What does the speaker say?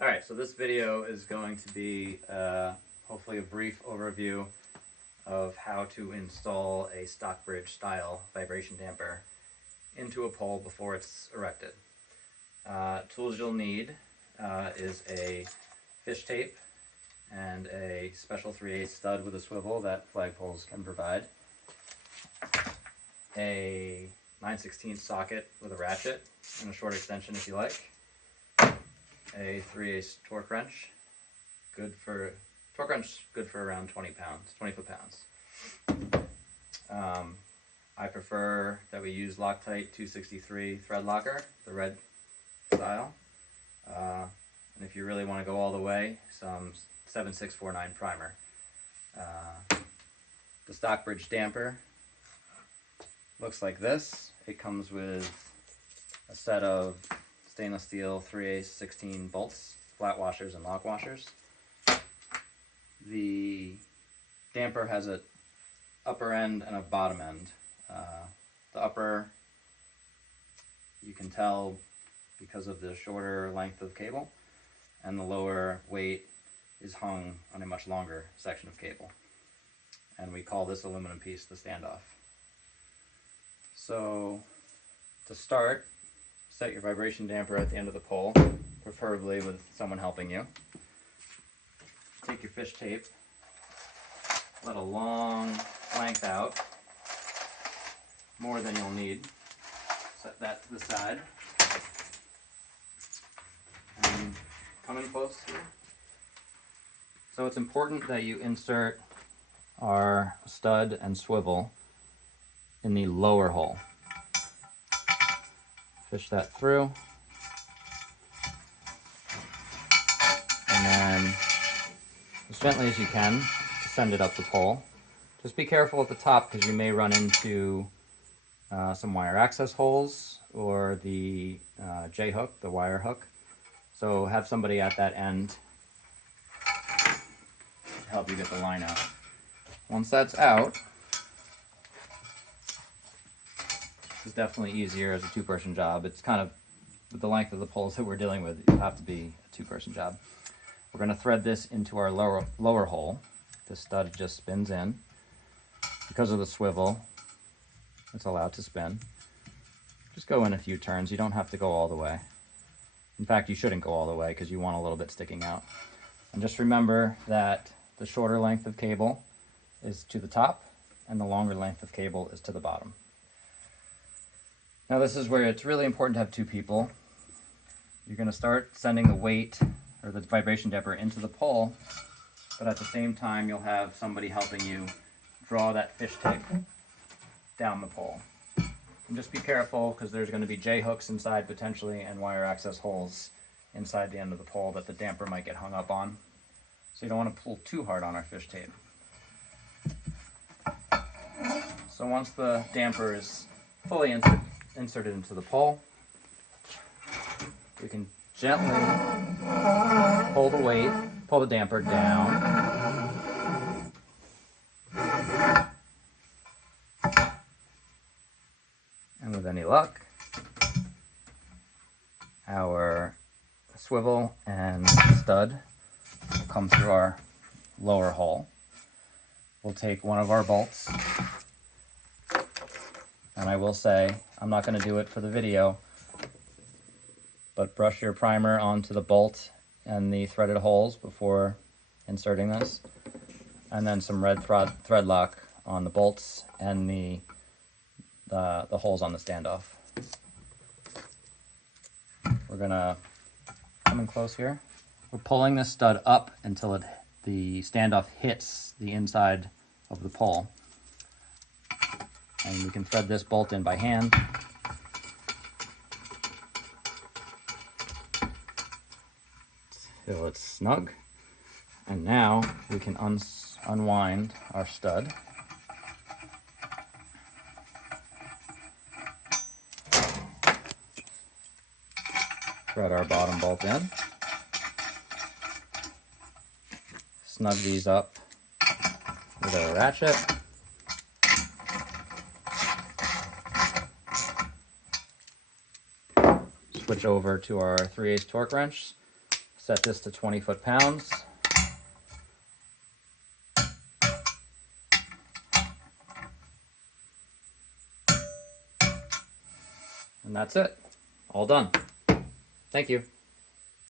Alright, so this video is going to be hopefully a brief overview of how to install a Stockbridge style vibration damper into a pole before it's erected. Tools you'll need is a fish tape and a special 3/8 stud with a swivel that flagpoles can provide, a 9/16 socket with a ratchet and a short extension if you like, a 3/8 torque wrench, good for around 20 foot-pounds. I prefer that we use Loctite 263 thread locker, the red style. And if you really want to go all the way, some 7649 primer. The Stockbridge damper looks like this. It comes with a set of stainless steel 3/8 16 bolts, flat washers and lock washers. The damper has an upper end and a bottom end. The upper, you can tell because of the shorter length of cable, and the lower weight is hung on a much longer section of cable. And we call this aluminum piece the standoff. So to start, set your vibration damper at the end of the pole, preferably with someone helping you. Take your fish tape, let a long length out, more than you'll need. Set that to the side. And come in close here. So it's important that you insert our stud and swivel in the lower hole. Fish that through. And then, as gently as you can, send it up the pole. Just be careful at the top because you may run into some wire access holes or the J-hook, the wire hook. So have somebody at that end to help you get the line out. Once that's out, this is definitely easier as a two-person job. It's kind of, with the length of the poles that we're dealing with, it'll have to be a two-person job. We're going to thread this into our lower hole. The stud just spins in. Because of the swivel, it's allowed to spin. Just go in a few turns. You don't have to go all the way. In fact, you shouldn't go all the way because you want a little bit sticking out. And just remember that the shorter length of cable is to the top and the longer length of cable is to the bottom. Now this is where it's really important to have two people. You're going to start sending the weight or the vibration damper into the pole, but at the same time you'll have somebody helping you draw that fish tape down the pole. And just be careful because there's going to be J-hooks inside potentially and wire access holes inside the end of the pole that the damper might get hung up on. So you don't want to pull too hard on our fish tape. So once the damper is fully inserted into the pole, we can gently pull the damper down. And with any luck, our swivel and stud will come through our lower hole. We'll take one of our bolts, and I will say, I'm not going to do it for the video, but brush your primer onto the bolt and the threaded holes before inserting this, and then some red thread lock on the bolts and the holes on the standoff. We're gonna come in close here. We're pulling this stud up until the standoff hits the inside of the pole. And we can thread this bolt in by hand. Till it's snug. And now we can unwind our stud. Thread our bottom bolt in. Snug these up with a ratchet. Switch over to our 3/8 torque wrench. set this to 20 foot-pounds. And that's it. All done. Thank you.